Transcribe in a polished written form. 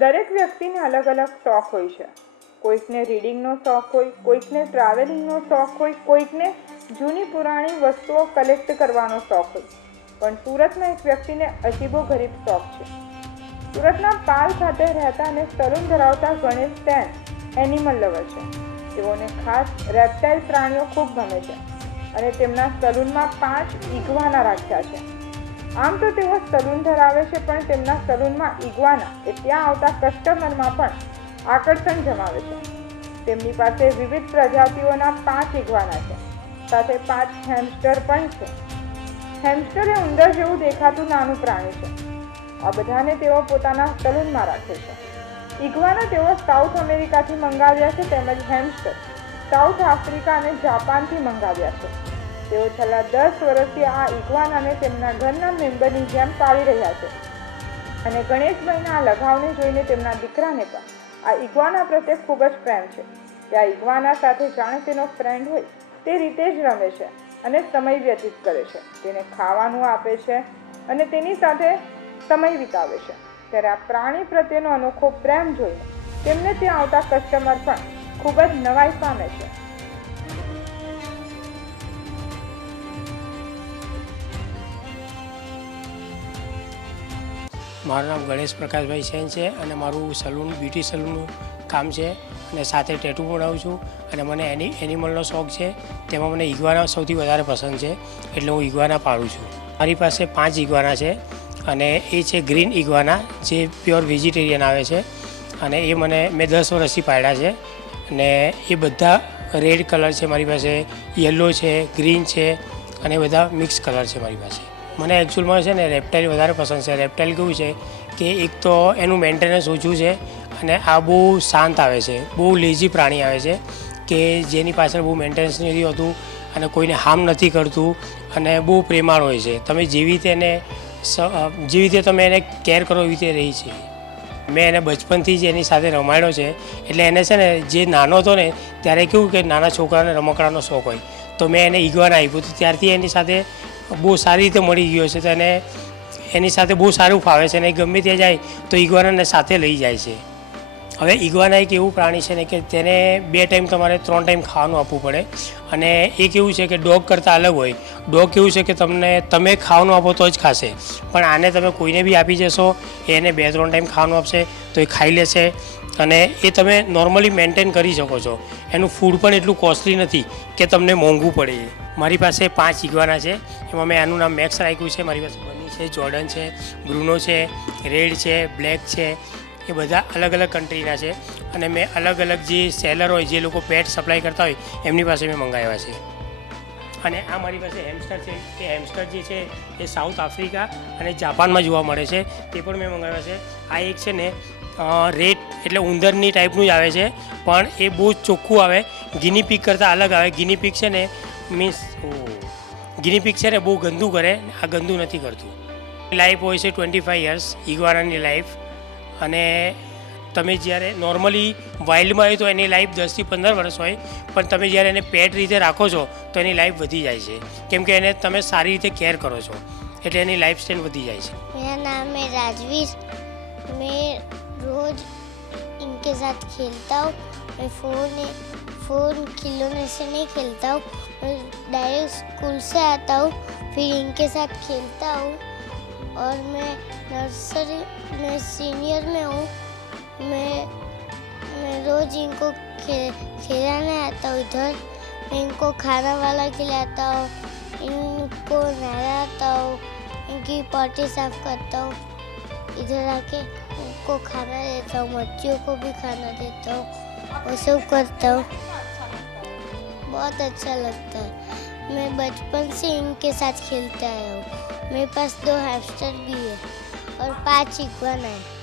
દરેક વ્યક્તિને અલગ અલગ શોખ હોય છે. કોઈકને રીડિંગનો શોખ હોય, કોઈકને ટ્રાવેલિંગનો શોખ હોય, કોઈકને જૂની પુરાણી વસ્તુઓ કલેક્ટ કરવાનો શોખ હોય. પણ સુરતના એક વ્યક્તિને અજીબોગરીબ શોખ છે. સુરતના પાલ ખાતે રહેતા અને સલૂન ધરાવતા ગણેશ સેન એનિમલ લવર છે. તેઓને ખાસ રેપ્ટાઇલ પ્રાણીઓ ખૂબ ગમે છે અને તેમના સલૂનમાં 5 ઇગ્વાના રાખ્યા છે. આમ તો તેઓ સલૂન ધરાવે છે, પણ તેમના સલૂનમાં ઇગ્વાના એ ત્યાં આવતા કસ્ટમરમાં પણ આકર્ષણ જમાવે છે. તેમની પાસે વિવિધ પ્રજાતિઓના 5 ઇગ્વાના છે, સાથે 5 હેમસ્ટર પણ છે. હેમસ્ટર એ ઉંદર જેવું દેખાતું નાનું પ્રાણી છે. આ બધાને તેઓ પોતાના સલૂનમાં રાખે છે. ઇગ્વાના તેઓ સાઉથ અમેરિકાથી મંગાવ્યા છે, તેમજ હેમસ્ટર સાઉથ આફ્રિકા અને જાપાનથી મંગાવ્યા છે. તેઓ છેલ્લા 10 વર્ષથી આ ઇગ્વાનાને તેમના ઘરના મેમ્બરની જેમ પાળી રહ્યા છે અને ગણેશભાઈના આ લગાવને જોઈને તેમના દીકરાને પણ આ ઇગ્વાના પ્રત્યે ખૂબ જ પ્રેમ છે. તે આ ઇગ્વાના સાથે જાણે તેનો ફ્રેન્ડ હોય તે રીતે જ રમે છે અને સમય વ્યતીત કરે છે. તેને ખાવાનું આપે છે અને તેની સાથે સમય વિતાવે છે. ત્યારે આ પ્રાણી પ્રત્યેનો અનોખો પ્રેમ જોઈને તેમને ત્યાં આવતા કસ્ટમર પણ ખૂબ જ નવાઈ પામે છે. મારું નામ ગણેશ પ્રકાશભાઈ સેન છે અને મારું સલૂન બ્યુટી સલૂનનું કામ છે અને સાથે ટેટુ બનાવું છું. અને મને એનિમલનો શોખ છે. તેમાં મને ઇગ્વાના સૌથી વધારે પસંદ છે, એટલે હું ઇગ્વાના પાળું છું. મારી પાસે 5 ઇગ્વાના છે અને એ છે ગ્રીન ઇગ્વાના, જે પ્યોર વેજીટેરિયન આવે છે અને એ મેં 10 વર્ષથી પાળ્યા છે અને એ બધા રેડ કલર છે મારી પાસે, યલો છે, ગ્રીન છે અને બધા મિક્સ કલર છે મારી પાસે. મને એકચ્યુઅલમાં છે ને રેપ્ટાઇલ વધારે પસંદ છે. રેપ્ટાઇલ કેવું છે કે એક તો એનું મેન્ટેનન્સ ઓછું છે અને આ બહુ શાંત આવે છે, બહુ લેઝી પ્રાણી આવે છે કે જેની પાછળ બહુ મેન્ટેનન્સ નથી હોતું અને કોઈને હાર્મ નથી કરતું અને બહુ પ્રેમાળ હોય છે. તમે જેવી રીતે તમે એને કેર કરો એવી રીતે રહી છે. મેં એને બચપનથી જ એની સાથે રમાડ્યો છે, એટલે એને છે ને જે નાનો હતો ને ત્યારે કેવું કે નાના છોકરાને રમકડાનો શોખ હોય, તો મેં એને ઇગ્વાના આપ્યું હતું. ત્યારથી એની સાથે બહુ સારી રીતે મળી ગયો છે. તો એની સાથે બહુ સારું ફાવે છે અને ગમે ત્યાં જાય તો ઇગ્વાનાને સાથે લઈ જાય છે. હવે ઇગ્વાના એક એવું પ્રાણી છે ને કે તેને 2 ટાઈમ તમારે 3 ટાઈમ ખાવાનું આપવું પડે અને એ કેવું છે કે ડોગ કરતાં અલગ હોય. ડોગ કેવું છે કે તમે ખાવાનું આપો તો જ ખાશે, પણ આને તમે કોઈને બી આપી જશો, એને 2-3 ટાઈમ ખાવાનું આપશે તો એ ખાઈ લેશે અને એ તમે નોર્મલી મેન્ટેન કરી શકો છો. એનું ફૂડ પણ એટલું કોસ્ટલી નથી કે તમને મોંઘું પડે. મારી પાસે 5 ઇગ્વાના છે. એમાં મેં આનું નામ મેક્સ રાખ્યું છે. મારી પાસે બની છે, જોર્ડન છે, બ્રુનો છે, રેડ છે, બ્લેક છે. એ બધા અલગ અલગ કન્ટ્રીના છે અને મેં અલગ અલગ જે સેલર હોય, જે લોકો પેટ સપ્લાય કરતા હોય, એમની પાસે મેં મંગાવ્યા છે. અને આ મારી પાસે હેમસ્ટર છે. એ હેમસ્ટર જે છે એ સાઉથ આફ્રિકા અને જાપાનમાં જોવા મળે છે, તે પણ મેં મંગાવ્યા છે. આ એક છે ને રેડ એટલે ઉંદરની ટાઈપનું જ આવે છે, પણ એ બહુ જ ચોખ્ખું આવે, ગિની પીગ કરતાં અલગ આવે. ગિની પીગ છે ને ગિની પીગ છે ને બહુ ગંદુ કરે, આ ગંદુ નથી કરતું. લાઈફ હોય છે 25 યર્સ ઇગ્વાનાની લાઈફ. અને તમે જ્યારે નોર્મલી વાઇલ્ડમાં હોય તો એની લાઈફ 10 થી 15 વર્ષ હોય, પણ તમે જ્યારે એને પેટ રીતે રાખો છો તો એની લાઈફ વધી જાય છે, કેમ કે એને તમે સારી રીતે કેર કરો છો, એટલે એની લાઈફ સ્ટાઈલ વધી જાય છે. मेरा नाम है राजवीर. मैं रोज इनके साथ खेलता हूँ. मैं फ़ोन खिलौने से नहीं खेलता हूँ. मैं डायरेक्ट स्कूल से आता हूँ, फिर इनके साथ खेलता हूँ. और मैं नर्सरी में सीनियर में हूँ. मैं रोज इनको खिलाने आता हूँ. इधर मैं इनको खाना वाला खिलाता हूँ, इनको नहलाता हूँ, इनकी पॉटी साफ करता हूँ. इधर आके उनको खाना देता हूँ, मच्छियों को भी खाना देता हूँ, वो सब करता हूँ. बहुत अच्छा लगता है. मैं बचपन से इनके साथ खेलता आया हूँ. मेरे पास 2 हैमस्टर भी है और 5 इग्वाना है.